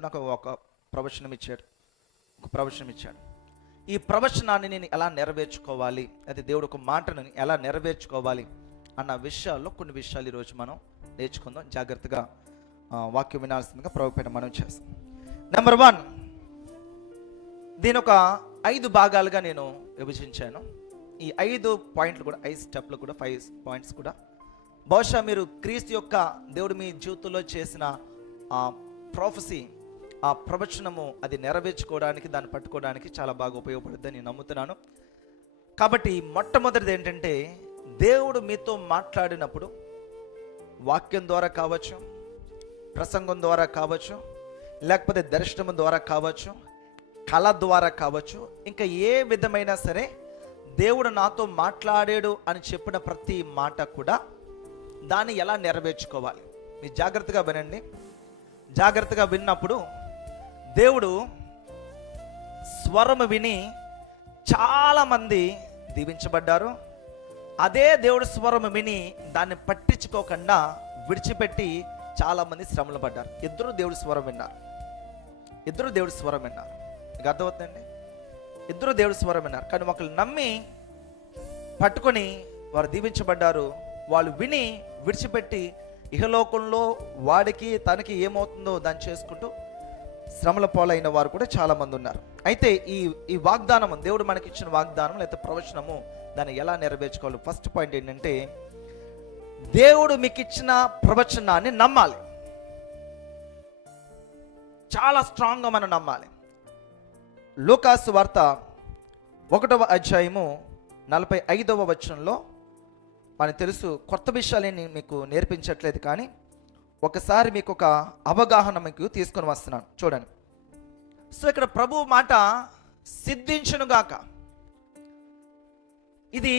దేవుడు నాకు ఒక ప్రవచనం ఇచ్చాడు ఒక ప్రవచనం ఇచ్చాడు ఈ ప్రవచనాన్ని నేను ఎలా నెరవేర్చుకోవాలి? అయితే దేవుడు ఒక మాటను ఎలా నెరవేర్చుకోవాలి? అన్న విషయాల్లో కొన్ని విషయాలు ఈరోజు మనం నేర్చుకుందాం. జాగ్రత్తగా వాక్యం వినాల్సిందిగా ప్రభుపేట మనం చేస్తాం. నెంబర్ వన్ దీని ఒక ఐదు భాగాలుగా నేను విభజించాను. ఈ ఐదు పాయింట్లు కూడా ఐదు స్టెప్లు కూడా ఫైవ్ పాయింట్స్ కూడా. బహుశా మీరు క్రీస్తు యొక్క దేవుడు మీ జీవితంలో చేసిన ప్రొఫెసీ ఆ ప్రవచనము అది నెరవేర్చుకోవడానికి దాన్ని పట్టుకోవడానికి చాలా బాగా ఉపయోగపడుద్దని నేను నమ్ముతున్నాను. కాబట్టి మొట్టమొదటిది ఏంటంటే దేవుడు మీతో మాట్లాడినప్పుడు వాక్యం ద్వారా కావచ్చు ప్రసంగం ద్వారా కావచ్చు లేకపోతే దర్శనం ద్వారా కావచ్చు కళ ద్వారా కావచ్చు ఇంకా ఏ విధమైనా సరే దేవుడు నాతో మాట్లాడాడు అని చెప్పిన ప్రతి మాట కూడా దాన్ని ఎలా నెరవేర్చుకోవాలి? మీరు జాగ్రత్తగా వినండి. జాగ్రత్తగా విన్నప్పుడు దేవుడు స్వరము విని చాలామంది దీవించబడ్డారు. అదే దేవుడు స్వరము విని దాన్ని పట్టించుకోకుండా విడిచిపెట్టి చాలామంది శ్రమలు పడ్డారు. ఇద్దరు దేవుడి స్వరం విన్నారు. ఇద్దరు దేవుడి స్వరం విన్నారు. మీకు అర్థమవుతుందండి? ఇద్దరు దేవుడి స్వరం విన్నారు. కానీ ఒకళ్ళు నమ్మి పట్టుకొని వారు దీవించబడ్డారు. వాళ్ళు విని విడిచిపెట్టి ఇహలోకంలో వాడికి తనకి ఏమవుతుందో దాన్ని చేసుకుంటూ శ్రమల పాలైన వారు కూడా చాలా మంది ఉన్నారు అయితే ఈ ఈ వాగ్దానం దేవుడు మనకి ఇచ్చిన వాగ్దానం లేకపోతే ప్రవచనము దాన్ని ఎలా నెరవేర్చుకోవాలి? ఫస్ట్ పాయింట్ ఏంటంటే దేవుడు మీకు ఇచ్చిన ప్రవచనాన్ని నమ్మాలి. చాలా స్ట్రాంగ్గా మనం నమ్మాలి. లూకాసు వార్త ఒకటవ అధ్యాయము నలభై ఐదవ వచనంలో మనకు తెలుసు కొత్త విషయాలని మీకు నేర్పించట్లేదు కానీ ఒకసారి మీకు ఒక అవగాహన మీకు తీసుకొని వస్తున్నాను. చూడండి. సో ఇక్కడ ప్రభు మాట సిద్ధించునుగాక. ఇది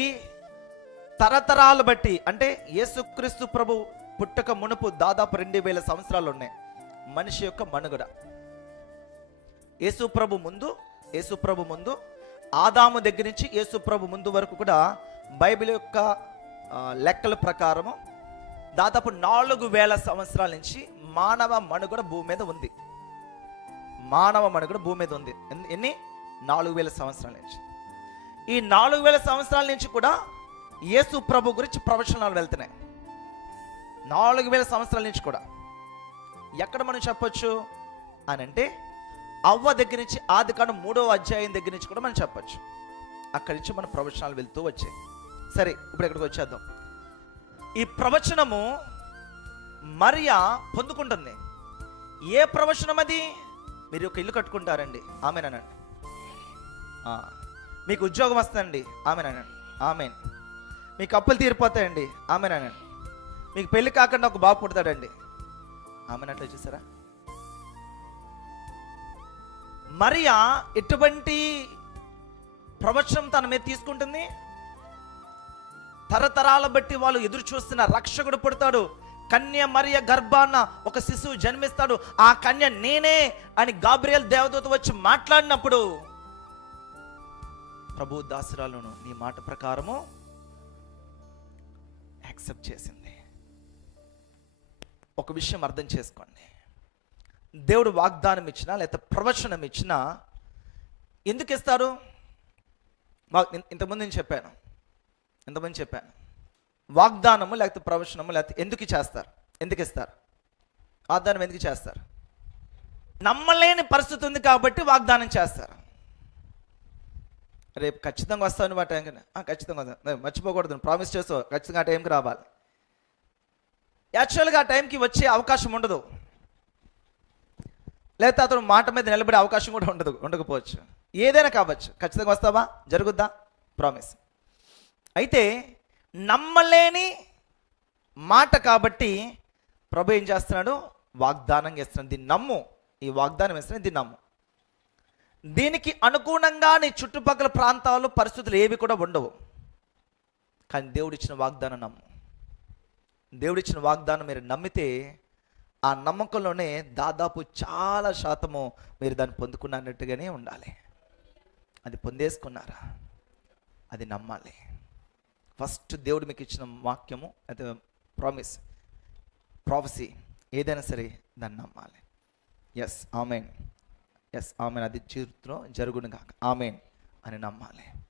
తరతరాలు బట్టి అంటే యేసుక్రీస్తు ప్రభు పుట్టక మునుపు దాదాపు రెండు వేల సంవత్సరాలు ఉన్నాయి మనిషి యొక్క మనుగడ. యేసు ప్రభు ముందు యేసు ప్రభు ముందు ఆదాము దగ్గర నుంచి యేసు ప్రభు ముందు వరకు కూడా బైబిల్ యొక్క లెక్కల ప్రకారము దాదాపు నాలుగు వేల సంవత్సరాల నుంచి మానవ మనుగడ భూమి మీద ఉంది. మానవ మనుగడ భూమి మీద ఉంది. ఎన్ని- నాలుగు వేల సంవత్సరాల నుంచి. ఈ నాలుగు వేల సంవత్సరాల నుంచి కూడా యేసు ప్రభు గురించి ప్రవచనాలు వెళ్తున్నాయి. నాలుగు వేల సంవత్సరాల నుంచి కూడా. ఎక్కడ మనం చెప్పొచ్చు? అని అంటే అవ్వ దగ్గర నుంచి ఆది కాండం మూడవ అధ్యాయం దగ్గర నుంచి కూడా మనం చెప్పొచ్చు. అక్కడి నుంచి మన ప్రవచనాలు వెళ్తూ వచ్చాయి. సరే ఇప్పుడు ఇక్కడికి వచ్చేద్దాం? ఈ ప్రవచనము మరియా పొందుకుంటుంది. ఏ ప్రవచనం అది? మీరు ఒక ఇల్లు కట్టుకుంటారండి. ఆమెనండి మీకు ఉద్యోగం వస్తుందండి. ఆమెనండి ఆమెన్. మీకు అప్పులు తీరిపోతాయండి. ఆమెనండి మీకు పెళ్ళి కాకుండా ఒక బాబు పుడతాడండి. ఆమెనట్లు చూసారా? మరియా ఎటువంటి ప్రవచనం తన మీద తీసుకుంటుంది? తరతరాల బట్టి వాళ్ళు ఎదురు చూస్తున్న రక్షకుడు పుడతాడు. కన్య మరియ గర్భాన్న ఒక శిశువు జన్మిస్తాడు. ఆ కన్య నేనే అని గాబ్రియల్ దేవదూత వచ్చి మాట్లాడినప్పుడు ప్రభు దాసురాలను నీ మాట ప్రకారము యాక్సెప్ట్ చేసింది. ఒక విషయం అర్థం చేసుకోండి. దేవుడు వాగ్దానం ఇచ్చినా లేకపోతే ప్రవచనం ఇచ్చినా ఎందుకు ఇస్తారు? ఇంతకుముందు నేను చెప్పాను. ఎంతమంది చెప్పాను వాగ్దానము లేకపోతే ప్రవచనము లేకపోతే ఎందుకు చేస్తారు? ఎందుకు ఇస్తారు? వాగ్దానం ఎందుకు చేస్తారు? నమ్మలేని పరిస్థితి ఉంది కాబట్టి వాగ్దానం చేస్తారు. రేపు ఖచ్చితంగా వస్తాను ఆ ఖచ్చితంగా వస్తాను. మర్చిపోకూడదు. ప్రామిస్ చేస్తావు. ఖచ్చితంగా ఆ టైంకి రావాలి. యాక్చువల్గా ఆ టైంకి వచ్చే అవకాశం ఉండదు. లేకపోతే అతను మాట మీద నిలబడే అవకాశం కూడా ఉండదు. ఉండకపోవచ్చు. ఏదైనా కావచ్చు. ఖచ్చితంగా వస్తావా? జరుగుద్దా? ప్రామిస్ అయితే నమ్మలేని మాట కాబట్టి ప్రభు ఏం చేస్తున్నాడు? వాగ్దానం చేస్తున్నాడు. దీన్ని నమ్ము. ఈ వాగ్దానం వేస్తున్నాడు దీన్ని నమ్ము. దీనికి అనుగుణంగా నీ చుట్టుపక్కల ప్రాంతాలు పరిస్థితులు ఏవి కూడా ఉండవు. కానీ దేవుడిచ్చిన వాగ్దానం నమ్ము. దేవుడిచ్చిన వాగ్దానం మీరు నమ్మితే ఆ నమ్మకంలోనే దాదాపు చాలా శాతము మీరు దాన్ని పొందుకున్నట్టుగానే ఉండాలి. అది పొందేసుకున్నారా? అది నమ్మాలి. ఫస్ట్ దేవుడు మీకు ఇచ్చిన వాక్యము అయితే ప్రామిస్ ప్రాఫసీ ఏదైనా సరే దాన్ని నమ్మాలి. ఎస్ ఆమెన్ ఎస్ ఆమెన్ అది జీవితంలో జరుగును కాక ఆమెన్ అని నమ్మాలి.